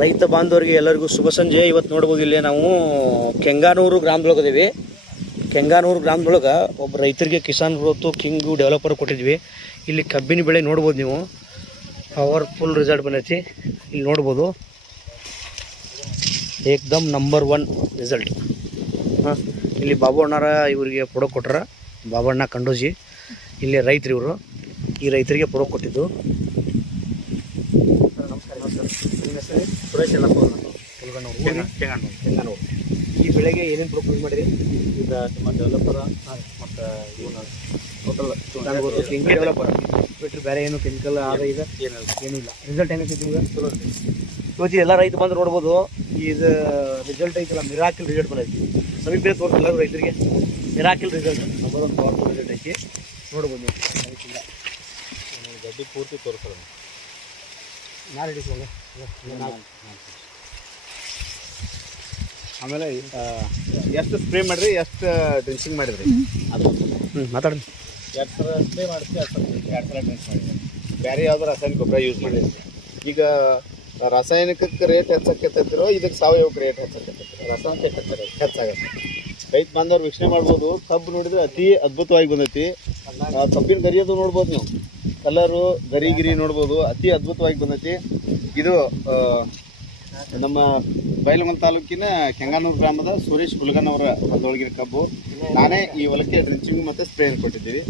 ರೈತ ಬಾಂಧವರಿಗೆ ಎಲ್ಲರಿಗೂ ಶುಭ ಸಂಜೆ. ಇವತ್ತು ನೋಡ್ಬೋದು ಇಲ್ಲಿ ನಾವು ಕೆಂಗಾನೂರು ಗ್ರಾಮದೊಳಗೆ ಇದೀವಿ. ಕೆಂಗಾನೂರು ಗ್ರಾಮದೊಳಗೆ ಒಬ್ಬ ರೈತರಿಗೆ ಕಿಸಾನ್ ಗ್ರೋತು ಕಿಂಗು ಡೆವಲಪರ್ ಕೊಟ್ಟಿದ್ವಿ. ಇಲ್ಲಿ ಕಬ್ಬಿನ ಬೆಳೆ ನೋಡ್ಬೋದು ನೀವು, ಪವರ್ಫುಲ್ ರಿಸಲ್ಟ್ ಬಂದೈತಿ. ಇಲ್ಲಿ ನೋಡ್ಬೋದು ಏಕ್ದಮ್ ನಂಬರ್ 1 ರಿಸಲ್ಟ್. ಇಲ್ಲಿ ಬಾಬಣ್ಣರ ಇವರಿಗೆ ಪ್ರಾಡಕ್ಟ್ ಕೊಟ್ಟಾರ, ಬಾಬಣ್ಣ ಕಂಡೋಜಿ. ಇಲ್ಲಿ ರೈತರು ಇವರು, ಈ ರೈತರಿಗೆ ಪ್ರಾಡಕ್ಟ್ ಕೊಟ್ಟಿದ್ದು. ಸುರೇಶ್ ಕೆಂಗಾನೂರು. ಈ ಬೆಳೆಗೆ ಏನೇನು ಪ್ರಾಡಕ್ಟ್ ಯೂಸ್ ಮಾಡಿರಿ? ಈಗ ನಿಮ್ಮ ಡೆವಲಪರ ಮತ್ತು ಇವನು ಟೋಟಲ್ ಕಿಂಗ್ ಡೆವಲಪರ್ ಬಿಟ್ಟರೆ ಬೇರೆ ಏನು ಕೆಮಿಕಲ್ ಆದ ಈಗ ಏನೂ ಇಲ್ಲ. ರಿಸಲ್ಟ್ ಹೆಂಗೈತಿ ನಿಮ್ಗೆ? ಇವತ್ತು ಎಲ್ಲ ರೈತ ಬಂದು ನೋಡ್ಬೋದು. ಇದು ರಿಸಲ್ಟ್ ಐತಲ್ಲ, ಮಿರಾಕಿಲ್ ರಿಸಲ್ಟ್ ಬಂದೈತಿ. ಸಮೀಪ ಬೆಳೆ ತೋರಿಸಲ್ಲ ರೈತರಿಗೆ, ಮಿರಾಕಿಲ್ ರಿಸಲ್ಟ್ ನಂಬರ್ 1 ಪವರ್ಫುಲ್ ರಿಸಲ್ಟ್ ಐತಿ. ನೋಡ್ಬೋದು ನೀವು, ರೈತಿಲ್ಲ ಗಡ್ಡಿ ಪೂರ್ತಿ ತೋರಿಸೋದು. ನಾ ಹಿಡಿಸೋಲ್ಲ. ಆಮೇಲೆ ಎಷ್ಟು ಸ್ಪ್ರೇ ಮಾಡಿರಿ, ಎಷ್ಟು ಡ್ರೆಂಚಿಂಗ್ ಮಾಡಿದ್ರಿ? ಅದು ಮಾತಾಡಿ. 2 ಸಲ ಸ್ಪ್ರೇ ಮಾಡಿದ್ರಿ, 2 ಸಲ ಡ್ರೆಂಚ್ ಮಾಡಿದ್ರಿ. ಬೇರೆ ಯಾವ್ದು ರಾಸಾಯನಿಕ ಗೊಬ್ಬರ ಯೂಸ್ ಮಾಡಿದ್ರಿ? ಈಗ ರಾಸಾಯನಿಕಕ್ಕೆ ರೇಟ್ ಹೆಚ್ಚಾಕೈತಿರೋ ಇದಕ್ಕೆ ಸಾವಯವಕ್ಕೆ ರೇಟ್ ಹೆಚ್ಚಾಕೈತಿ? ರಾಸಾಯನಿಕ ಹೆಚ್ಚಾಗತ್ತೆ. ರೈತ ಬಾಂಧವ್ರು ವೀಕ್ಷಣೆ ಮಾಡ್ಬೋದು. ಕಬ್ಬು ನೋಡಿದ್ರೆ ಅತಿ ಅದ್ಭುತವಾಗಿ ಬಂದೈತಿ. ಕಬ್ಬಿನ ಗರಿಯೋದು ನೋಡ್ಬೋದು ನೀವು, ಕಲರು ಗರಿ ನೋಡ್ಬೋದು, ಅತಿ ಅದ್ಭುತವಾಗಿ ಬಂದೈತಿ. ಇದು ನಮ್ಮ ಬೈಲಹೊಂಗಲ ತಾಲೂಕಿನ ಕೆಂಗಾನೂರು ಗ್ರಾಮದ ಸುರೇಶ್ ಹುಲಗನ್ ಅವರ ಹೊಲದೊಳಗಿನ ಕಬ್ಬು. ನಾನೇ ಈ ಹೊಲಕ್ಕೆ ಡ್ರೆಂಚಿಂಗ್ ಮತ್ತು ಸ್ಪ್ರೇಯನ್ನು ಕೊಟ್ಟಿದ್ದೀವಿ.